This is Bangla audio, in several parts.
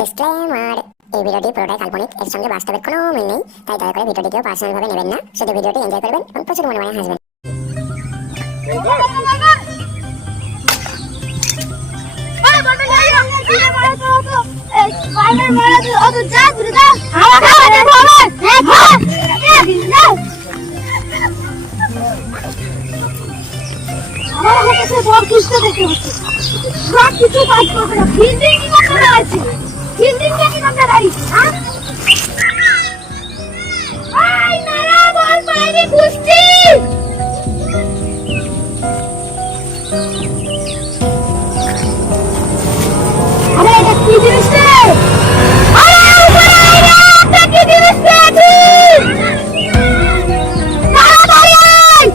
ডিসক্লেমার, এই ভিডিওটি পুরোটাই কাল্পনিক, এর সঙ্গে বাস্তবের কোনো মিল নেই, তাই দয়া করে ভিডিওটি কেউ পার্সোনাল ভাবে নেবেন না। শুধু ভিডিওটি এনজয় করবেন এবং প্রচুর মনে মনে হাসবেন। কিছু কাজ করবে না, ফিল্ডিং কি করতে আছে? ফিল্ডিং কি করতে দাঁড়িয়ে? আই নারা বল পাইনি কুস্তি। আরে এটা কি জিনিস রে? আরে উপরে আইরা, এটা কি জিনিস রে? তাড়াতাড়ি আয়।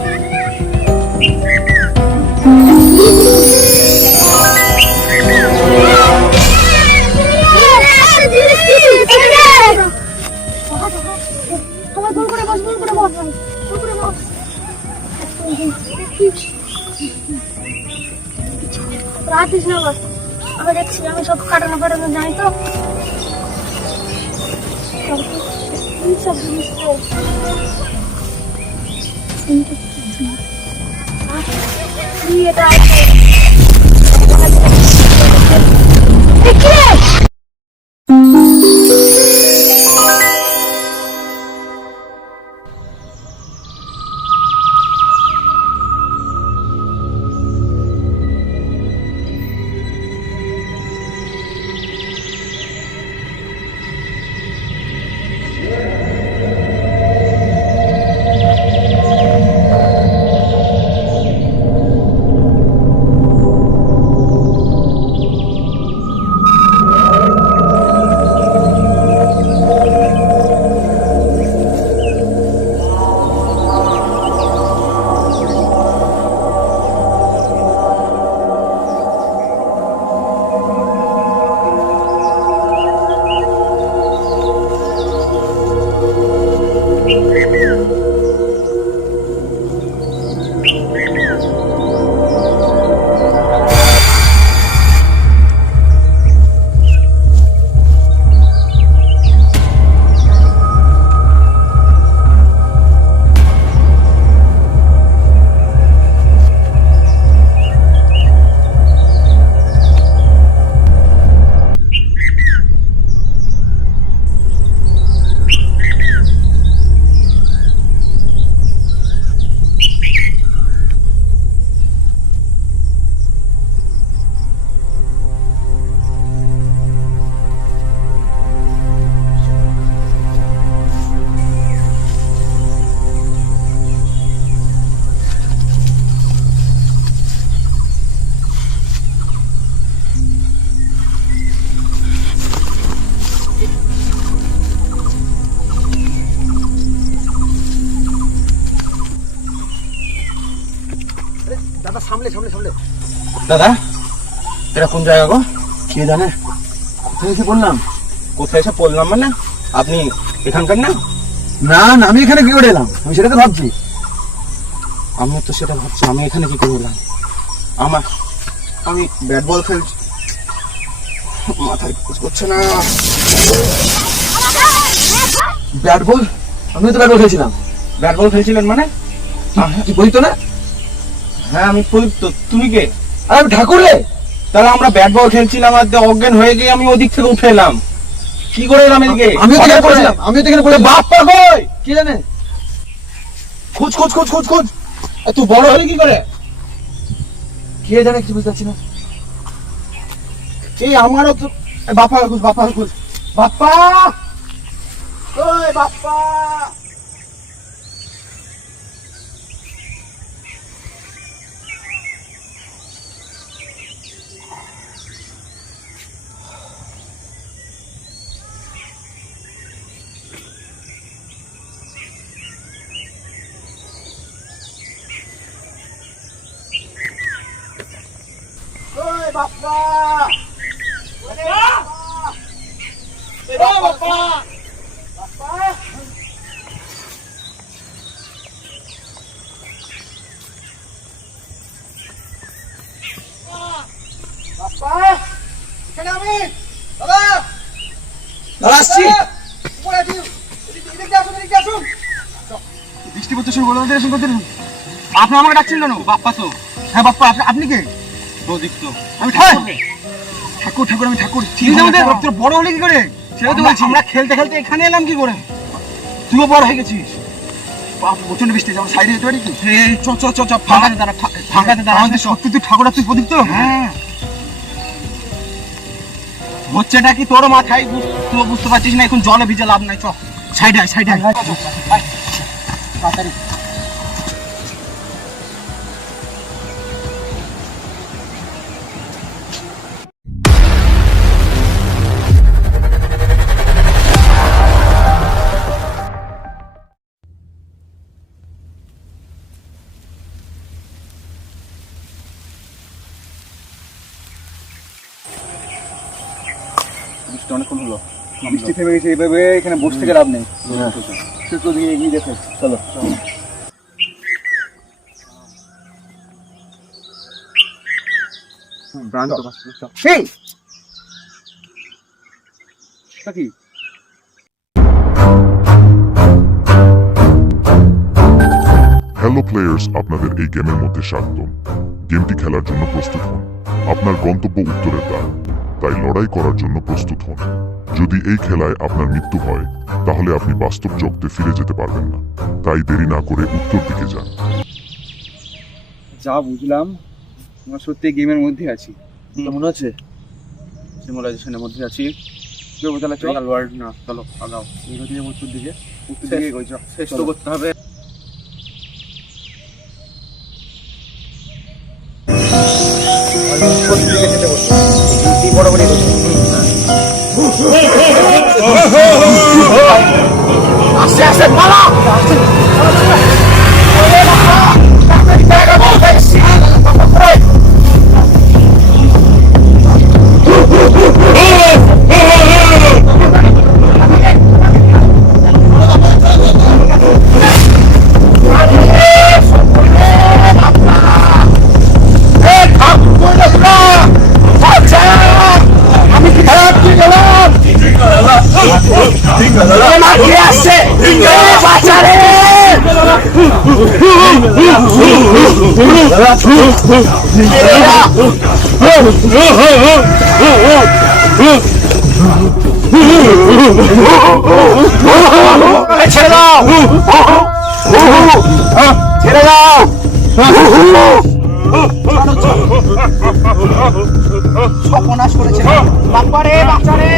রাতিস না বস, আমি দেখছি, আমি সব কাটানো ফাটানো জানি তো। সব জিনিস এটা দাদা, সামলে সামলে সামলে। দাদা, এটা কোন জায়গা গো? কে জানে কোথায় এসে বললাম? কোথায় এসে পড়লাম মানে? আপনি এখানকার না? না না, আমি এখানে কি করে এলাম? আমি সেটা তো ভাবছি। আমি তো সেটা ভাবছি, আমি এখানে কি করে এলাম? আমি ব্যাট বল খেলছি, মাথায় কাজ করছে না। Bat ball? আমিও তো ব্যাট বল খেলছিলাম। ব্যাট বল খেলছিলেন মানে? তুই বলি তো না? হ্যাঁ আমি প্রদীপ, তো তুমি কে? আরে আমি ঠাকুর রে। তাহলে আমরা ব্যাট বল খেলছিলাম আর অজ্ঞান হয়ে গিয়ে আমি ওদিক থেকে উঠে এলাম। কি করে এলাম এদিকে? আমিও তো এখানে পড়েছিলাম, আমিও তো এখানে পড়ে। বাপ্পা কই? কে জানে? খোঁজ খোঁজ খোঁজ খোঁজ খোঁজ। তুই বড় হলি কি করে? কে জানে, কিছু বুঝতে পারছি না। এই আমারও তো বাপ্পা খোঁজ, বাপ্পা খোঁজ। বাপ্পা ওই বাপ্পা। বাপ্পা বাপ্পা বাপ্পা বাপ্পা এখানে আমি বাবা আসছি। বৃষ্টি পড়তে শুরু করলো, এরকম করতে আপনি আমাকে ডাকছেন কেন? বাপ্পা তো। হ্যাঁ বাপ্পা, আপনি কে? প্রদীপ তো। আমি ঠাকুর ঠাকুর আমি ঠাকুর। তোর বড় হলে কি করে? সেটা তো বলছি। আমরা খেলতে খেলতে এখানে এলাম কি করে? তুইও বড় হয়ে গেছিস। প্রচন্ড বৃষ্টি, যেমন সাইডে যেতে পারি কি? চ চ চ চ, ফাঁকাতে দাঁড়া, ফাঁকাতে দাঁড়া। আমাদের সত্যি তুই ঠাকুর আর তুই প্রদীপ তো? হ্যাঁ। হচ্ছেটা কি তোর মাথায়? তুই বুঝতে পারছিস না? এখন জলে ভিজে লাভ নাই। চ সাইডে আয়, সাইডে আয়। তাড়াতাড়ি। বৃষ্টি অনেকক্ষণ হলো, বৃষ্টি থেমে গেছে। এইভাবে এখানে বসে থেকে লাভ নেই। সেটা দিকে এগিয়ে দেখো। চলো কি হ্যালো প্লেয়ার্স, আপনাদের এই গেমের মধ্যে স্বাগতম। গেমটি খেলার জন্য প্রস্তুত হন। আপনার গন্তব্য উত্তরের দ্বার, তাই লড়াই করার জন্য প্রস্তুত হন। যদি এই খেলায় আপনার মৃত্যু হয়, তাহলে আপনি বাস্তব জগতে ফিরে যেতে পারবেন না। তাই দেরি না করে উত্তর দিকে যান। যা বুঝলাম, আমরা সত্যি গেমের মধ্যে আছি। মনে হচ্ছে সিমুলাইজেশনের মধ্যে আছি। কেউ বোঝালে রিয়াল ওয়ার্ল্ড না। চলো আগাও, এগোতে উত্তর দিকে। উত্তর দিকে এগোই, শেষ তো করতে হবে। আস্তে আস্তে পালা। ছেড়ে দাও, ছেড়ে দাও। সর্বনাশ করেছে বাপ্পারে, বাচ্চারে।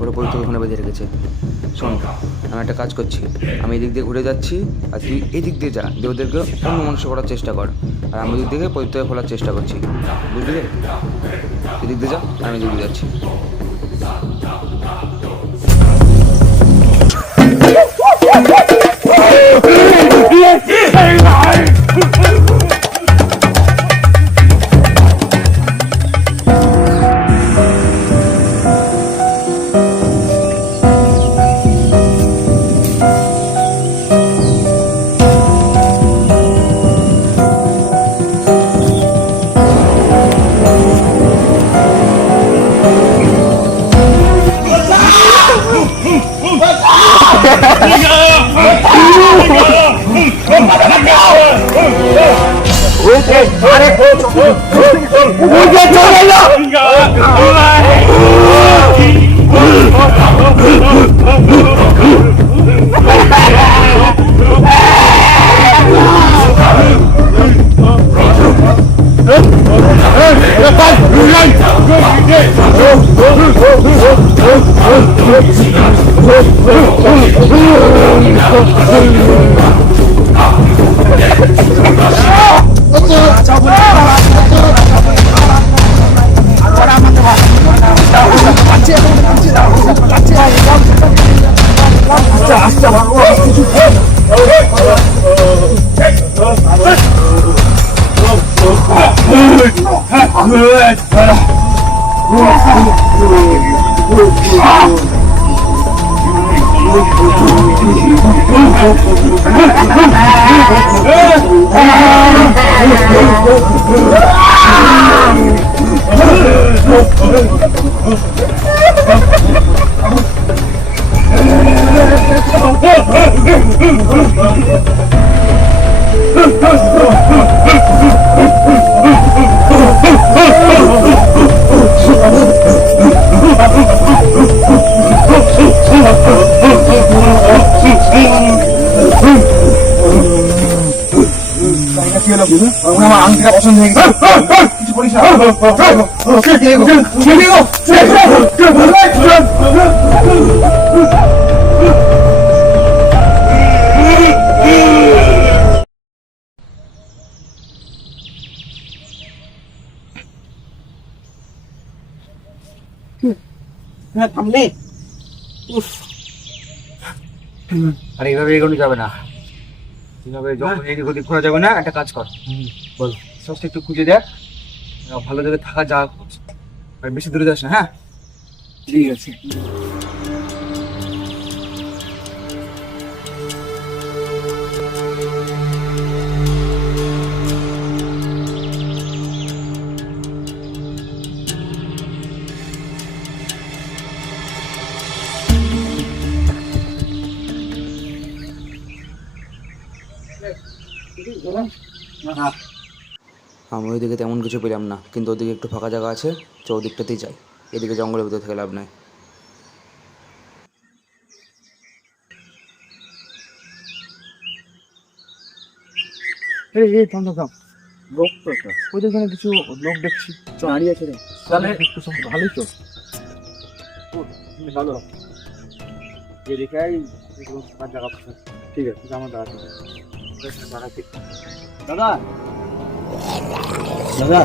ওরা পবিত্র ওখানে বেঁধে রেখেছে। শোন, আমি একটা কাজ করছি, আমি এদিক দিয়ে ঘুরে যাচ্ছি আর তুই এদিক দিয়ে যা, দিয়ে ওদেরকে অন্য মানুষ করার চেষ্টা কর, আর আমি ওদিক থেকে পবিত্র খোলার চেষ্টা করছি, বুঝলি? এদিক দিয়ে যা, আমি এদিক দিয়ে যাচ্ছি। আমার আংটিটা পছন্দ হয়ে গেছে কিছু করিস না থামলে। আর এইভাবে এগোনো যাবে না, এইভাবে যখন এদিক ওদিক ঘোরা যাবে না। একটা কাজ কর, বল সবটা একটু খুঁজে দেখ, ভালো জায়গায় থাকা যা, আর বেশি দূরে যাস না। হ্যাঁ ঠিক আছে। আমি ওইদিকে তেমন কিছু পেলাম না, কিন্তু ওদিকে একটু ফাঁকা জায়গা আছে, চৌদিকটাতেই যাই। এদিকে জঙ্গলের ভিতরে থেকে লাভ নাই। লোক তো ওদের এখানে কিছু লোক দেখছি, দাঁড়িয়ে আছে রে, তাহলে একটু ভালোই তো ভালো যে দেখাই জায়গা। ঠিক আছে, আমার দাঁড়াতে দাদা দাদা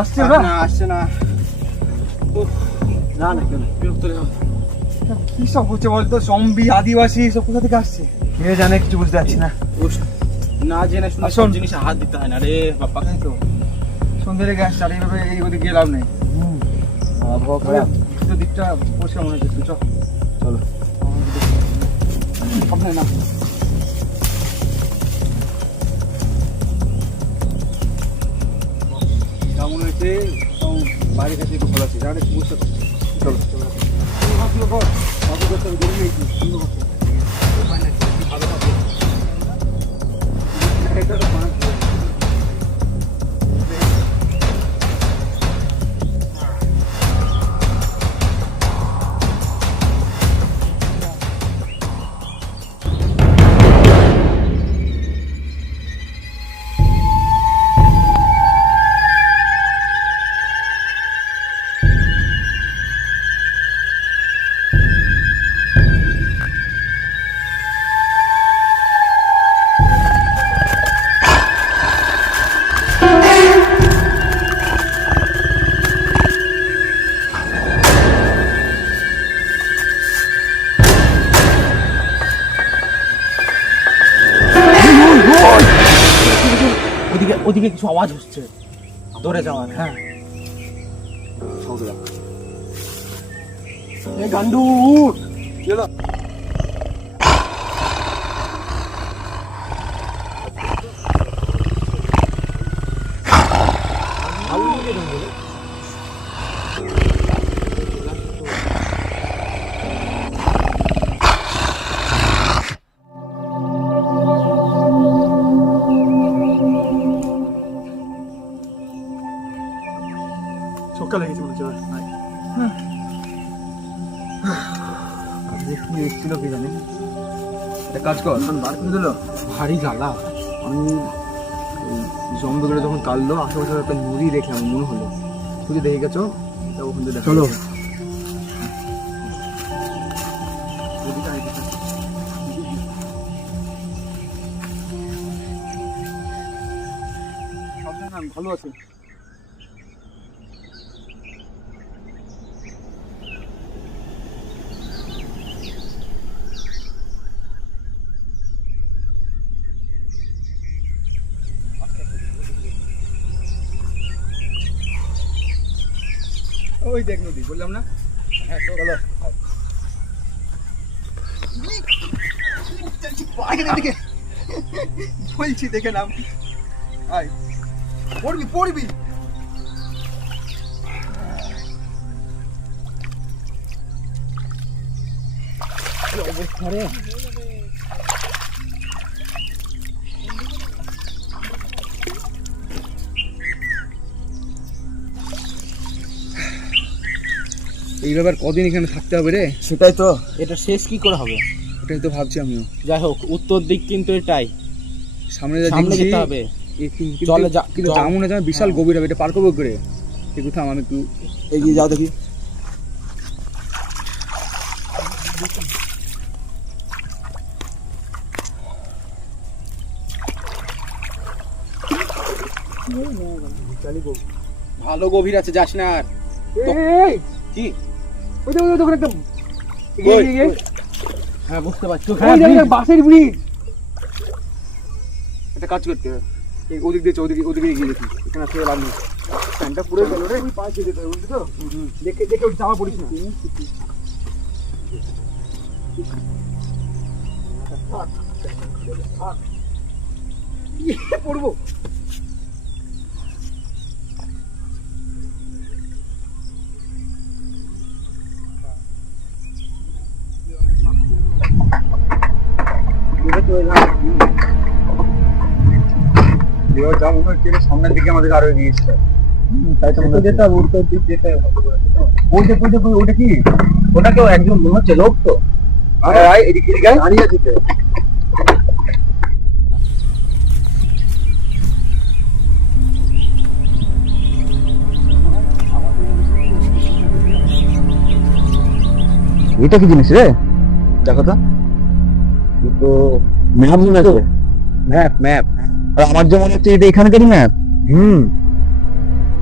আসছে না, আসছে না। না না কেন বিরক্ত কি সব হচ্ছে বলতো? জম্বি, আদিবাসী সব কোথা থেকে আসছে কে জানে, কিছু বুঝতে পারছি না। না জেনে শুনে সব জিনিসে হাত দিতে হয় না রে বাপ্পা। খাই তো সন্ধ্যে লেগে আসছে, আর এইভাবে এই ওদিকে গিয়ে লাভ নেই। আবহাওয়া খারাপ, দুটো দিকটা পরিষ্কার মনে হচ্ছে। চলো চলো। সাবধানে না। হবে বাইরে কাছে একটু ভালো আছে জানে বুঝতে চলো চলো হাসলো কর হাসলো করতে আমি গরু নিয়েছি সুন্দর করতে ভালো হবে এটা তো পাঁচ ওদিকে ওদিকে কিছু আওয়াজ হচ্ছে, দৌড়ে যাওয়ার। হ্যাঁ গান্ডু উঠ। চলো সকাল হয়ে গেছে মনে হচ্ছে। এসেছিল কি জানি, একটা কাজ কর বার করে দিল, ভারী জ্বালা। আমি জঙ্গলে যখন কাটলো আশেপাশে একটা নুড়ি রেখে আমার মনে হলো খুঁজে দেখে গেছো এটা ওখান থেকে চলো। ভালো আছে ওই দেখ নদী বললাম না। হ্যাঁ চলো বলছি দেখে নাম, পড়বি পড়বি। অবস্থা রে, এই ব্যাপার কদিন এখানে থাকতে হবে রে? সেটাই তো, এটা শেষ কি করে হবে? এটাই তো ভাবছি আমিও। যাই হোক, উত্তর দিক কিন্তু এটাই, সামনে যা সামনে দেখছি যেতে হবে। চলে যা, কিন্তু যা মনে হয় বিশাল গভীর হবে, এটা পার করবো করে একটু থাম আমি একটু এগিয়ে যাও দেখি। ভালো গভীর আছে, যাস না আর। কি ওই যে ওই একটা হ্যাঁ বুঝতে পারছো, বাসের ব্রিজ। একটা কাজ করতে হবে, এই ওদিক দিয়ে ওদিকে ওদিকে এগিয়ে দেখি, এখানে আসলে লাভ নেই। ফ্যানটা পুরো গেল রে, ওই পাশ দিয়ে যেতে হবে, বুঝলি তো? দেখে দেখে ওই জামা পড়িস না। পড়বো যা মনে হচ্ছে সামনের দিকে আমাদের আরো এগিয়ে এসছে। তাই তো যেতে হবে, উত্তর দিক যেতে হবে। ওটা কি? ওটা কেউ একজন মনে হচ্ছে লোক তো। এদিকে দাঁড়িয়ে আছে তো। এটা কি জিনিস রে? দেখো তো, ম্যাপ মনে আছে। ম্যাপ ম্যাপ আমার যে মনে হচ্ছে এটা এখানকারই ম্যাপ।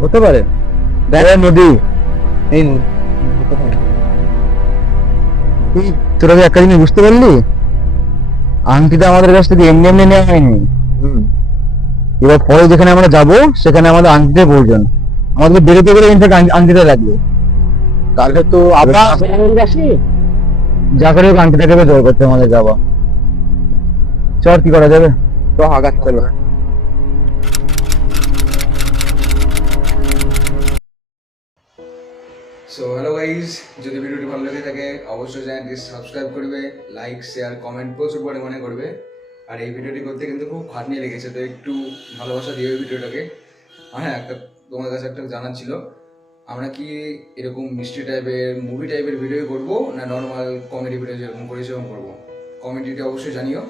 হতে পারে, দেখা নদী, এই নদী হতে পারে। তোরা কি একটা জিনিস বুঝতে পারলি? আংটিটা আমাদের কাছ থেকে এমনি এমনি নেওয়া হয়নি। এবার পরে যেখানে আমরা যাব সেখানে আমাদের আংটিটার প্রয়োজন, আমাদের বেরোতে গেলে ইনফ্যাক্ট আংটিটা লাগবে। তাহলে তো আমরা যা করে আংটিটাকে জোর করতে আমাদের যাওয়া। চল কি করা যাবে, তো আগাত চলো। সো হ্যালো গাইজ, যদি ভিডিওটি ভালো লেগে থাকে অবশ্যই চ্যানেলটি সাবস্ক্রাইব করবে, লাইক শেয়ার কমেন্ট প্রচুর পরিমাণে করবে। আর এই ভিডিওটি করতে কিন্তু খুব খাটনি লেগেছে, তো একটু ভালোবাসা দিও এই ভিডিওটাকে। হ্যাঁ, একটা তোমার কাছে একটা জানার ছিল, আমরা কি এরকম মিষ্টি টাইপের মুভি টাইপের ভিডিও করব না নর্মাল কমেডি ভিডিও যেরকম করি সেরকম করবো? কমেডিটা অবশ্যই জানিও।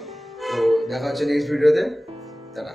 তো দেখা হচ্ছে নেক্সট ভিডিওতে, তারা।